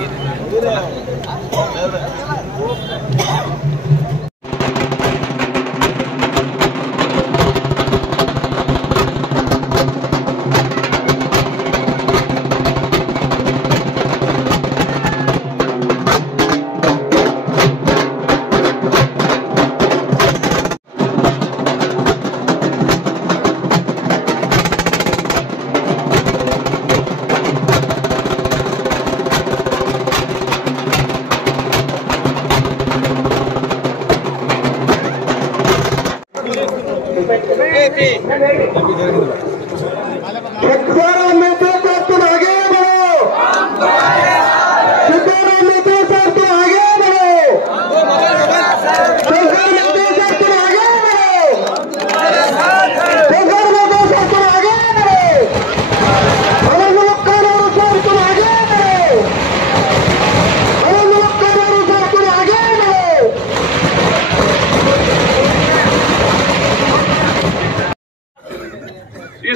ಈ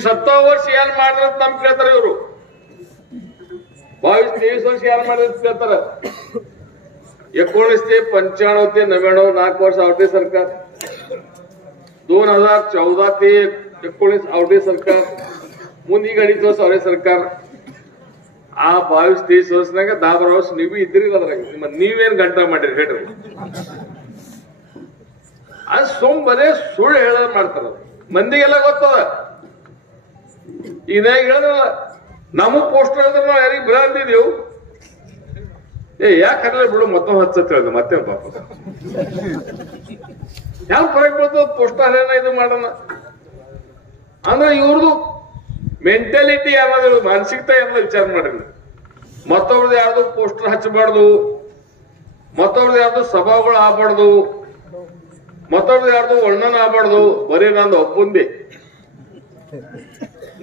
70 ವರ್ಷ ಏನ್ ಮಾಡ್ರಂತ ನಮ್ ಕೇಳ್ತಾರ ಇವರು 22-23 ವರ್ಷ ಏನ್ ಮಾಡ್ರಂತ ಕೇಳ್ತಾರ 19 ते 95 ते 99 4 वर्ष आवडे सरकार 2014 ते 19 आवडे सरकार ಮುಂದೆ ಈಗ 2 ವರ್ಷ ಅವರೇ ಸರ್ಕಾರ ಆ 22-23 ವರ್ಷನಾಗ 10 ವರ್ಷ ನೀವು ಇದ್ರಿಲ್ಲ ಅದ್ರಾಗ ನೀವೇನ್ ಗಂಟ ಮಾಡಿರಿ ಹೇಳ್ರಿ ಅದು ಬರೇ ಸುಳ್ಳು ಹೇಳೋದು ಮಾಡ್ತಾರ ಮಂದಿಗೆಲ್ಲ ಗೊತ್ತದ ಇದಾಗ ಹೇಳಿದ್ರಲ್ಲ ನಮಗ್ ಪೋಸ್ಟರ್ ಹೇಳಿದ್ರೆ ನಾವು ಯಾರಿಗೆ ಬಿಡಂದಿದೆವು ಯಾಕಂದ್ರೆ ಬಿಡು ಮತ್ತೊಂದು ಹಚ್ಚತ್ ಹೇಳ್ದ ಮತ್ತೆ ಪಾಪ ಯಾವ ಫರಕ್ ಬರ್ತದ ಪೋಸ್ಟರ್ ಏನ ಇದು ಮಾಡೋಣ ಅಂದ್ರೆ ಇವ್ರದು ಮೆಂಟಾಲಿಟಿ ಯಾವ್ದು ಮಾನಸಿಕತೆ ಎಲ್ಲ ವಿಚಾರ ಮಾಡ್ರಿ ಮತ್ತೊಬ್ರದ್ದು ಯಾವ್ದು ಪೋಸ್ಟರ್ ಹಚ್ಚಬಾರ್ದು ಮತ್ತೊಬ್ರದ್ದು ಯಾವ್ದು ಸಭಾಗಳು ಆಗ್ಬಾರ್ದು ಮತ್ತೊಬ್ರದ್ದು ಯಾರ್ದು ವರ್ಣನ ಆಗ್ಬಾರ್ದು ಬರೀ ನಂದು ಒಪ್ಪಂದೆ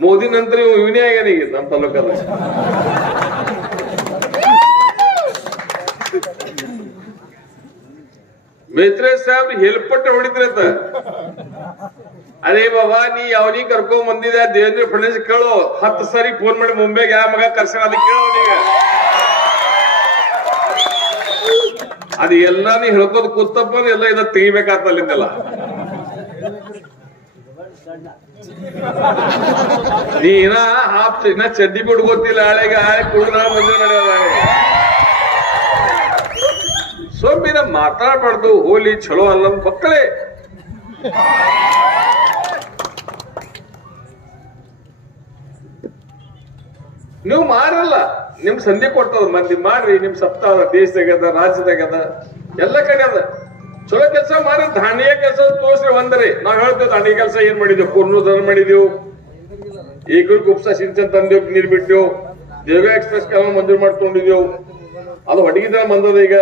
ಮೋದಿ ನಂತರ ಇವನೇ ಆಗ್ಯಾನ ಈಗ ನಮ್ಮ ತಾಲೂಕಲ್ಲ ಮೇತ್ರೆ ಸಾಹೇಬ್ ಹೆಲ್ಪಟ್ಟ ಹೊಡಿದ್ರಂತ ಅದೇ ಬಾಬಾ ನೀ ಯಾವನಿ ಕರ್ಕೊಂಡ್ ಬಂದಿದ್ಯಾ ದೇವೇಂದ್ರ ಫಡ್ನವೀಸ್ ಕೇಳೋ 10 ಸಾರಿ ಫೋನ್ ಮಾಡಿ ಮುಂಬೈಗೆ ಯಾವ ಮಗ ಕರ್ಸೋಣ ಅದಕ್ಕೆ ಕೇಳೋ ಅವನಿಗೆ ಅದು ಎಲ್ಲ ನೀ ಹೇಳ್ಕೋದ್ ಕೂತಪ್ಪ ಎಲ್ಲ ಇದ ತೆಗಿಬೇಕಾತ ಅಲ್ಲಿಂದೆಲ್ಲ ನೀ ಇನ್ನ ಚಡ್ಡಿ ಬಿಡ್ ಗೊತ್ತಿಲ್ಲ ಹಳೆಗೆ ಹಳೆ ಕುಡ್ರ ಮದುವೆ ನಡೆಯೋದ ಸೊಮ್ಮಿನ ಮಾತಾಡ್ಬಾರ್ದು ಹೋಲಿ ಚಲೋ ಅಲ್ಲ ಮಕ್ಕಳೇ ನೀವು ಮಾರಲ್ಲ ನಿಮ್ ಸಂಧಿ ಕೊಟ್ಟದ ಮಂದಿ ಮಾಡ್ರಿ ನಿಮ್ ಸಪ್ತಾಹ ದೇಶದಾಗದ ರಾಜ್ಯದಾಗದ ಎಲ್ಲ ಕಡೆ ಅದ ಚಲೋ ಕೆಲಸ ಮಾಡಿ ಧಾನ್ಯ ಕೆಲಸ ತೋರ್ಸ್ರಿ ಒಂದರಿ ನಾವ್ ಹೇಳ್ತೇವೆ ಧಾನ್ಯ ಕೆಲಸ ಏನ್ ಮಾಡಿದೆವು ಕೂರ್ನೂರ್ ಮಾಡಿದೆವು ಈಗಲೂ ಗುಪ್ಸ ಸಿಂಚನ್ ತಂದೆವು ನೀರ್ ಬಿಟ್ಟೆವು ದೇವ ಎಕ್ಸ್ಪ್ರೆಸ್ ಕಾಲ ಮಂಜೂರು ಮಾಡ್ಕೊಂಡಿದೆವು ಅದು ಹೊಡಗಿದ ಬಂದದ ಈಗ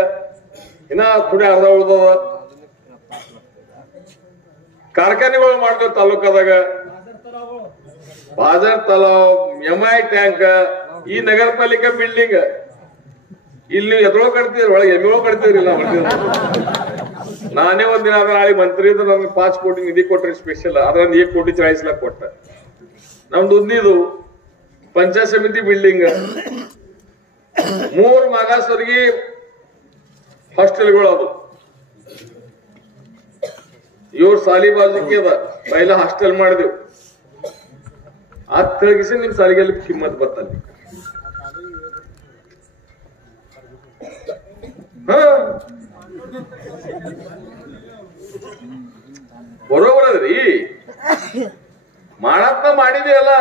ಇನ್ನ ಥೋಡೆ ಅರ್ಧ ಉಳ್ದದ ಕಾರ್ಖಾನೆಗಳು ಮಾಡ್ತೇವೆ ತಾಲೂಕದಾಗ ಬಾಜಾರ್ ತಲಾವ್ MI ಟ್ಯಾಂಕ್ ಈ ನಗರ ಪಾಲಿಕಾ ಬಿಲ್ಡಿಂಗ್ ಇಲ್ಲಿ ಎದ್ರೊ ಕಟ್ತೀರಿ ಒಳಗೆ ಎಮ್ಮೆಗಳು ಕಟ್ತೀವ್ರಿ ನಾವು ನಾನೇ ಒಂದಿನ ಅದ್ರ ನಾಳೆ ಮಂತ್ರಿ ಇದ್ರೆ ನನ್ಗೆ 5 ಕೋಟಿ ನಿಧಿ ಕೊಟ್ರಿ ಸ್ಪೆಷಲ್ ಅದ್ರ 1 ಕೋಟಿ 40 ಲಕ್ಷ ಕೊಟ್ಟ ನಮ್ದು ಉದ್ದಿದು ಪಂಚಾಯತ್ ಸಮಿತಿ ಬಿಲ್ಡಿಂಗ್ 3 ಮಾಗಾಸವರಿಗೆ ಹಾಸ್ಟೆಲ್ಗಳು ಅದು ಇವ್ರ ಸಾಲಿ ಬಾಜುಕಿ ಅದ ಪೈಲ ಹಾಸ್ಟೆಲ್ ಮಾಡಿದೆವು ಅದ್ ತೆಗಿಸಿ ನಿಮ್ ಸಾಲಿಗೆಲ್ಲ ಕಿಮ್ಮತ್ ಬರ್ತಲ್ಲಿ ಬರೋಬರ ಅದ್ರಿ ಮಾಡತ್ನ ಮಾಡಿದೆಯಲ್ಲ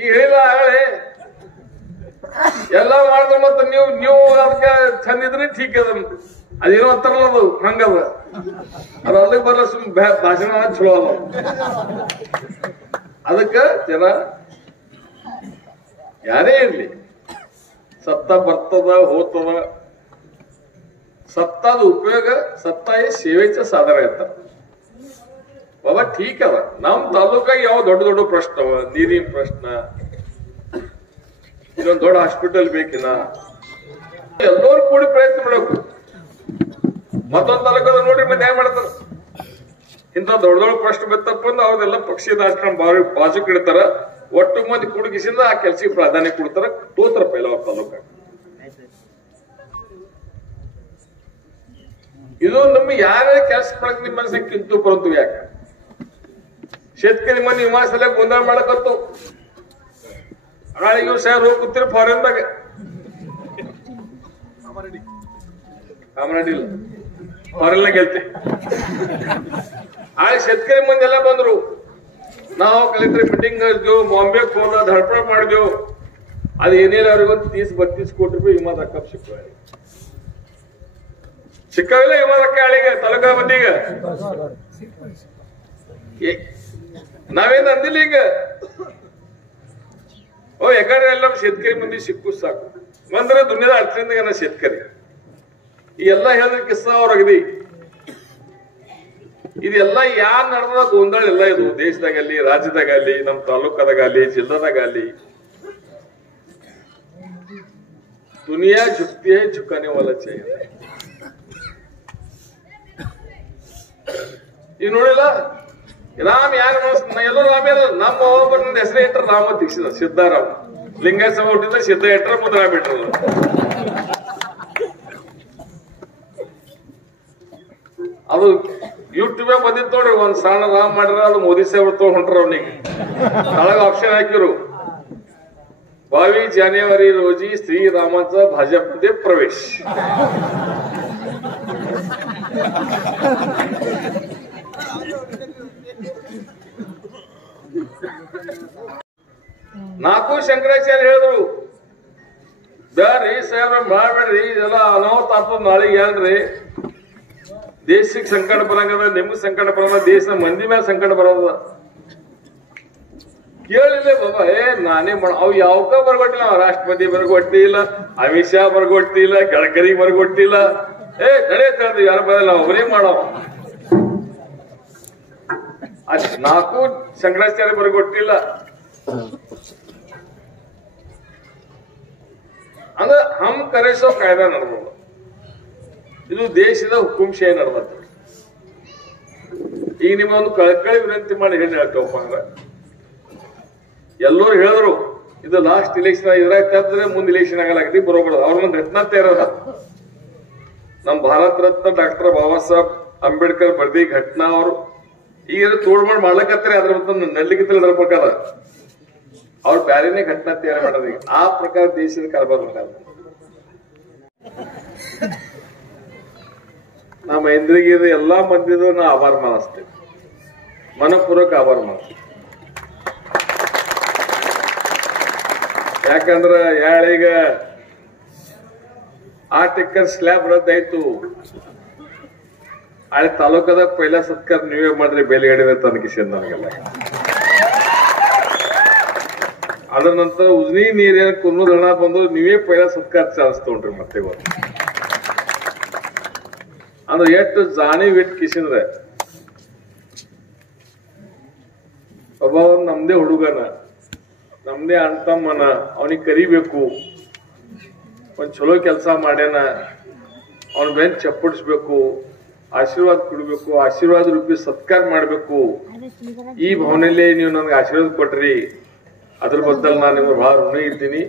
ಈಗ ಹೇಳಿಲ್ಲ ಆಗಲೇ ಎಲ್ಲ ಮಾಡಿದ್ರೆ ಮತ್ತ ನೀವು ಅದಕ್ಕೆ ಚಂದ ಇದ್ರಿ ಠೀಕ್ ಅದ ಅದೇನೋ ಅಂತಾರಲ್ಲ ಅದು ಹಂಗದ ಅದು ಅದಕ್ಕೆ ಬರಲ್ಲ ಸುಮ್ ಭಾಷಣ ಚಲೋ ಅದ ಅದಕ್ಕ ಜನ ಯಾರೇ ಇರ್ಲಿ ಸತ್ತ ಬರ್ತದ ಹೋಗ್ತದ सत्ताದ ಉಪಯೋಗ सत्ता हे सेवेचं साधन ಇರ್ತಾರ बाबा ठीक ಅದ ನಮ್ಮ ತಾಲೂಕಾಗ ಯಾವ ದೊಡ್ಡ ದೊಡ್ಡ ಪ್ರಶ್ನೆ ನೀರಿನ ಪ್ರಶ್ನೆ ಇದೊಂದು ದೊಡ್ಡ ಹಾಸ್ಪಿಟಲ್ ಬೇಕಿಲ್ಲ ಎಲ್ಲರೂ ಕೂಡಿ ಪ್ರಯತ್ನ ಮಾಡಬೇಕು ಮತ್ತೊಂದು ತಾಲೂಕದ ನೋಡ್ರಿ ಮತ್ತೆ ಹೆಂಗ್ ಮಾಡ್ತಾರ ಇಂಥ ದೊಡ್ಡ ದೊಡ್ಡ ಪ್ರಶ್ನೆ ಬತ್ತಪ್ಪ ಅಂದ್ರೆ ಅವ್ರೆಲ್ಲ ಪಕ್ಷದ ಆಶ್ರಮ ಬಾಜುಕ್ ಇಡ್ತಾರ ಒಟ್ಟು ಮಂದಿ ಕುಡುಗಿಸಿಂದ ಆ ಕೆಲ್ಸಕ್ಕೆ ಪ್ರಾಧಾನ್ಯ ಕೊಡ್ತಾರ ತೋತರ ಪೈಲ ಅವ್ರ ತಾಲೂಕ ಇದು ನಮ್ಮ ಯಾರೇ ಕೆಲಸ ಮಾಡಕ್ ನಿಮ್ಮ ಮನಸ್ಸಿಗೆ ಕಿಂತು ಪರಂತು ಯಾಕ शेतकरी मन विमा सलग गोंधळ ಮಾಡಕತ್ತು ಅಗಾಳಿಗೆ ಸಾರ್ ಹೋಗಿ ಕೂತಿರ ಫಾರಿನ್ದಾಗ ಕಾಮರಾಡಿ ಫಾರಿನ್ದಾಗ ಗೆಲ್ತೆ ಆ शेतकरी ಮಂದಿ ಎಲ್ಲ ಬಂದ್ರು ನಾವು ಕಲೆಕ್ಟರ್ ಮೀಟಿಂಗ್ ಮಾಡಿದ್ವು ಬಾಂಬೆಗೆ ಹೋದ ಧಡಪಡ ಮಾಡಿದ್ವು ಅದು ಏನಿಲ್ಲ ಅವ್ರಿಗೆ 30-32 ಕೋಟಿ ರೂಪಾಯಿ ವಿಮಾ ರೊಕ್ಕ ಸಿಕ್ಕಾವಿಲ್ಲ ವಿಮಾ ರೊಕ್ಕ ಆಳಿಗೆ ತಾಲೂಕಾ ಮಂದಿಗೆ ನಾವೇನು ಅಂದಿಲ್ಲ ಈಗ ಓ ಯಾಕಂದ್ರೆ ಎಲ್ಲ शेतकरी ಮಂದಿ ಸಿಕ್ಕು ಸಾಕು ಅಂದ್ರೆ ದುನಿಯಾದ ಅರ್ಥದಿಂದ शेतकरी ಈ ಎಲ್ಲ ಹೇಳಿದ್ರೆ ಕಿಸ್ಸಾ ಅವ್ರಾಗದಿ ಇದೆಲ್ಲ ಯಾರು ನಡೆದ ಗೊಂದಳ ಎಲ್ಲ ಇದು ದೇಶದಾಗಲ್ಲಿ ರಾಜ್ಯದಾಗಲ್ಲಿ ನಮ್ಮ ತಾಲೂಕದಾಗಲಿ ಜಿಲ್ಲಾದಾಗಲಿ दुनिया झुकती है झुकाने वाला चाहिए ಈಗ ನೋಡಿಲ್ಲ ರಾಮ್ ಯಾರು ಎಲ್ಲೋ ರಾಮ ನಮ್ಮ ಒಬ್ಬನ ಹೆಸರು ಇಟ್ಟರೆ ರಾಮ ದೀಕ್ಷಿತ ಸಿದ್ದಾರಾಮ ಲಿಂಗಾಯ ಸಭೆ ಹುಟ್ಟಿದ ಸಿದ್ಧ ಇಟ್ಟರೆ ಮುಂದೆ ರಾಮ ಇಟ್ಟರು ಅದು ಯೂಟ್ಯೂಬ್ ಬಂದಿತ್ತು ನೋಡ್ರಿ ಒಂದ್ ಸಣ್ಣ ರಾಮ್ ಮಾಡಿರ ಅದು ಮೋದಿ ಸಾಹೇಬ್ ತಗೊಂಡ್ ಹೊಂಟ್ರ ಅವನಿಗೆ ತಳಗ ಆಪ್ಷನ್ ಹಾಕಿರು 22 जानेवारी रोजी श्रीरामाचा भाजपमध्ये प्रवेश ನಾಲ್ಕು ಶಂಕರಾಚಾರ್ಯ ಹೇಳಿದ್ರು ಬ್ಯಾಡ್ರಿ ಸಾಹೇಬ್ರ ಮಾಡ್ಬೇಡ್ರಿ ಇದೆಲ್ಲ ಅನಾಹುತ ಆಗ್ತದ ನಾಳೆಗೆ ಏನ್ರಿ ದೇಶಕ್ಕೆ ಸಂಕಟ ಬರಂಗದ ನಿಮ್ಗೆ ಸಂಕಟ ಬರೋದ ದೇಶದ ಮಂದಿ ಮೇಲೆ ಸಂಕಟ ಬರೋದ ಕೇಳಿಲ್ಲ ಬಾಬಾ ನಾನೇ ಅವ್ ಯಾವಕ ಬರ್ಗೊಟ್ಟಿಲ್ಲ ರಾಷ್ಟ್ರಪತಿ ಬರ್ಗೊಟ್ಟಿಲ್ಲ ಅಮಿತ್ ಶಾ ಬರ್ಗೊಟ್ಟಿಲ್ಲ ಗಡ್ಕರಿ ಬರ್ಗೊಟ್ಟಿಲ್ಲ ನಡೆಯುತ್ತೆ ಯಾರ ಬರಲ್ಲ ಒಬ್ಬರೇ ಮಾಡೋ ಅಷ್ಟ್ 4 ಶಂಕರಾಚಾರ್ಯ ಬರ್ಗೊಟ್ಟಿಲ್ಲ ಅಂದ್ರೆ ಹಮ್ ಕರೆಸೋ ಕಾಯ್ದಾ ನಡೆದ ಇದು ದೇಶದ ಹುಕುಂಶಾಹಿ ನಡೆದ ಈಗ ನಿಮ್ಮೊಂದು ಕಳಕಳಿ ವಿನಂತಿ ಮಾಡಿ ಹೇಳಿ ಹೇಳ್ತೇವಪ್ಪ ಅಂದ್ರೆ ಎಲ್ಲರೂ ಹೇಳಿದ್ರು ಇದು ಲಾಸ್ಟ್ ಇಲೆಕ್ಷನ್ ಇದ್ರಾಗ ತಪ್ಪಿದ್ರೆ ಮುಂದೆ ಇಲೆಕ್ಷನ್ ಆಗಲಾಗತಿ ಬರೋಬರ ಅವ್ರ ಮುಂದೆ ರತ್ನ ಇರೋದ ನಮ್ ಭಾರತ ರತ್ನ ಡಾಕ್ಟರ್ ಬಾಬಾ ಸಾಹೇಬ್ ಅಂಬೇಡ್ಕರ್ ಬರ್ದಿ ಘಟನಾ ಅವರು ಈಗ ತೋಡ್ ಮಾಡ್ಲಕತ್ತಾರೆ ಅದ್ರ ನಡ್ಲಿಕ್ಕಿತ್ತಲ್ಲ ಅದ್ರ ಪ್ರಕಾರ ಅವ್ರು ಬ್ಯಾರೇನೆ ಘಟನಾ ತಯಾರು ಮಾಡೋದು ಆ ಪ್ರಕಾರ ದೇಶದ ಕಾರ್ಬಾರ್ ಉಂಟಾಗ ನಮ್ಮ ಇಂದ್ರಿಗೆ ಎಲ್ಲಾ ಮಂದಿದು ನಾ ಆಭಾರ ಮಾಡಿಸ್ತೇವೆ ಮನಪೂರ್ವಕ ಆಭಾರ ಮಾಡ್ತೀವಿ ಯಾಕಂದ್ರ ಯಾಳೀಗ ಆ ಟಿಕ್ಕರ್ ಸ್ಲ್ಯಾಬ್ ರದ್ದಾಯ್ತು ಅಲ್ಲಿ ತಾಲೂಕದಾಗ ಪೈಲಾ ಸತ್ಕಾರ ನೀವೇ ಮಾಡ್ರಿ ಬೇಲ್ಗಡೆ ತನಕಿಸಿದ್ ನನಗೆಲ್ಲ ಅದ್ರ ನಂತರ ಉಜ್ನಿ ನೀರೇನ ಕುನ್ನೂರ್ ಹಣ ಬಂದು ನೀವೇ ಪೈಲಾ ಸತ್ಕಾರ ಚಾನ್ಸ್ ತಗೊಂಡ್ರಿ ಮತ್ತೆ ಅಂದ್ರೆ ಎಷ್ಟು ಜಾಣಿ ಬಿಟ್ಟು ಕಿಸಿದ್ರೆ ಒಬ್ಬ ನಮ್ದೇ ಹುಡುಗನ ನಮ್ದೇ ಅಣ್ತಮ್ಮನ ಅವನಿಗೆ ಕರಿಬೇಕು ಒಂದ್ ಚಲೋ ಕೆಲಸ ಮಾಡ್ಯಾನ ಅವನ ಬೆನ್ ಚಪ್ಪಡಿಸ್ಬೇಕು ಆಶೀರ್ವಾದ ಕೊಡ್ಬೇಕು ಆಶೀರ್ವಾದ ರೂಪಿ ಸತ್ಕಾರ ಮಾಡ್ಬೇಕು ಈ ಭಾವನೆಯಲ್ಲೇ ನೀವು ನನ್ಗೆ ಆಶೀರ್ವಾದ ಕೊಟ್ರಿ ಅದ್ರ ಬದಲು ನಾನು ನಿಮ್ಗೆ ಬಹಳ ಋಣ ಇದ್ದೀನಿ